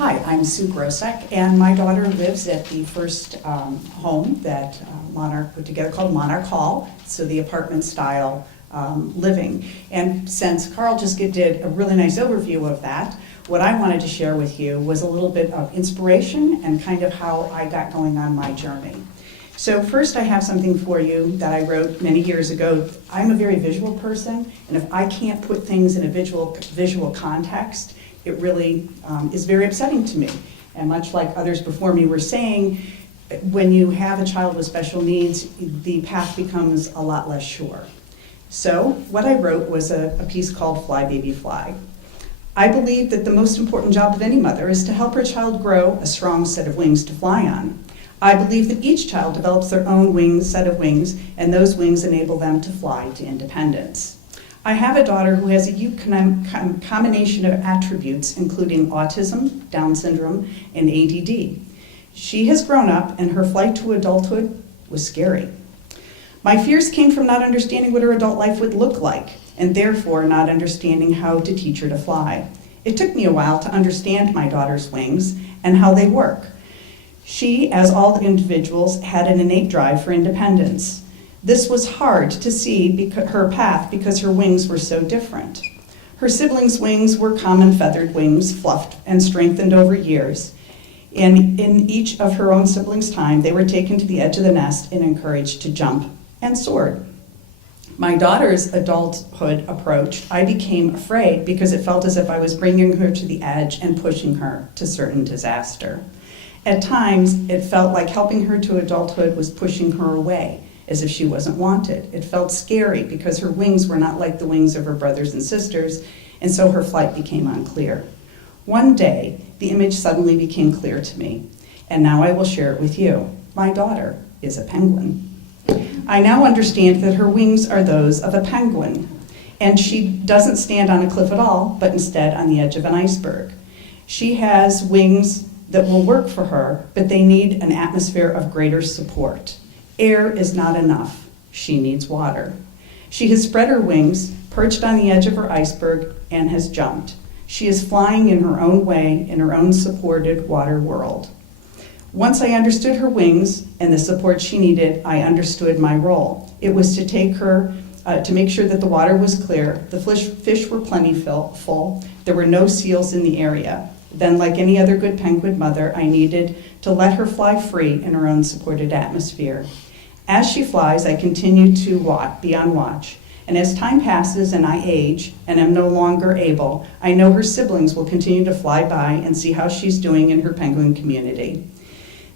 Hi, I'm Sue Groszek, and my daughter lives at the first home that Monarch put together called Monarch Hall, so the apartment style living. And since Carl just did a really nice overview of that, what I wanted to share with you was a little bit of inspiration and kind of how I got going on my journey. So first I have something for you that I wrote many years ago. I'm a very visual person, and if I can't put things in a visual context, it really is very upsetting to me. And much like others before me were saying, when you have a child with special needs, the path becomes a lot less sure. So what I wrote was a piece called Fly Baby Fly. I believe that the most important job of any mother is to help her child grow a strong set of wings to fly on. I believe that each child develops their own set of wings, and those wings enable them to fly to independence. I have a daughter who has a combination of attributes, including autism, Down syndrome, and ADD. She has grown up, and her flight to adulthood was scary. My fears came from not understanding what her adult life would look like, and therefore not understanding how to teach her to fly. It took me a while to understand my daughter's wings and how they work. She, as all individuals, had an innate drive for independence. This was hard to see her path because her wings were so different. Her siblings' wings were common feathered wings, fluffed and strengthened over years. And in each of her own siblings' time, they were taken to the edge of the nest and encouraged to jump and soar. My daughter's adulthood approach, I became afraid because it felt as if I was bringing her to the edge and pushing her to certain disaster. At times, it felt like helping her to adulthood was pushing her away, as if she wasn't wanted. It felt scary because her wings were not like the wings of her brothers and sisters, and so her flight became unclear. One day, the image suddenly became clear to me, and now I will share it with you. My daughter is a penguin. I now understand that her wings are those of a penguin, and she doesn't stand on a cliff at all, but instead on the edge of an iceberg. She has wings that will work for her, but they need an atmosphere of greater support. Air is not enough. She needs water. She has spread her wings, perched on the edge of her iceberg, and has jumped. She is flying in her own way, in her own supported water world. Once I understood her wings and the support she needed, I understood my role. It was to take her, to make sure that the water was clear, the fish were plentiful, there were no seals in the area. Then, like any other good penguin mother, I needed to let her fly free in her own supported atmosphere. As she flies, I continue to be on watch. And as time passes and I age and am no longer able, I know her siblings will continue to fly by and see how she's doing in her penguin community.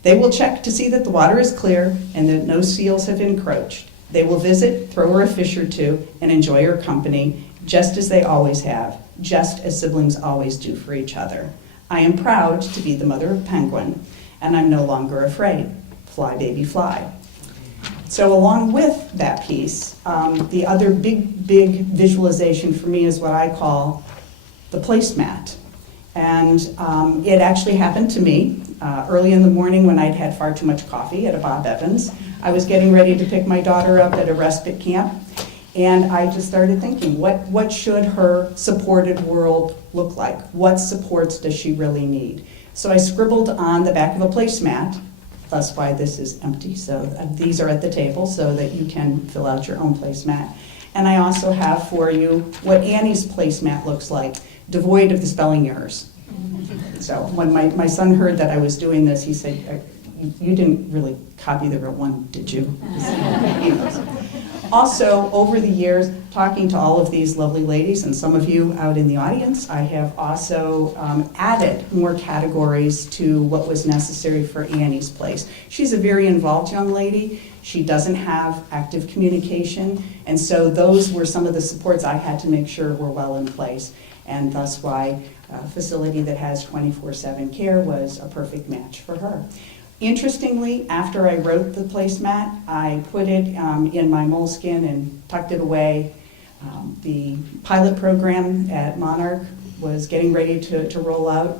They will check to see that the water is clear and that no seals have encroached. They will visit, throw her a fish or two, and enjoy her company, just as they always have, just as siblings always do for each other. I am proud to be the mother of Penguin, and I'm no longer afraid. Fly, baby, fly. So along with that piece, the other big visualization for me is what I call the placemat. And it actually happened to me early in the morning when I'd had far too much coffee at a Bob Evans. I was getting ready to pick my daughter up at a respite camp, and I just started thinking, what should her supported world look like? What supports does she really need? So I scribbled on the back of a placemat, that's why this is empty, so these are at the table so that you can fill out your own placemat. And I also have for you what Annie's placemat looks like, devoid of the spelling errors. So when my son heard that I was doing this, he said, you didn't really copy the real one, did you? He knows. Also, over the years, talking to all of these lovely ladies and some of you out in the audience, I have also added more categories to what was necessary for Annie's place. She's a very involved young lady. She doesn't have active communication, and so those were some of the supports I had to make sure were well in place, and thus why a facility that has 24/7 care was a perfect match for her. Interestingly, after I wrote the placemat, I put it in my moleskin and tucked it away. The pilot program at Monarch was getting ready to roll out.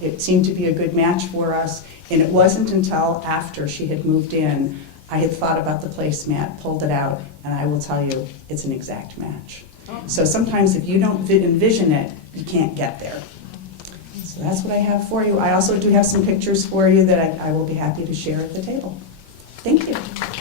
It seemed to be a good match for us, and it wasn't until after she had moved in, I had thought about the placemat, pulled it out, and I will tell you, it's an exact match. So sometimes if you don't envision it, you can't get there. So that's what I have for you. I also do have some pictures for you that I will be happy to share at the table. Thank you.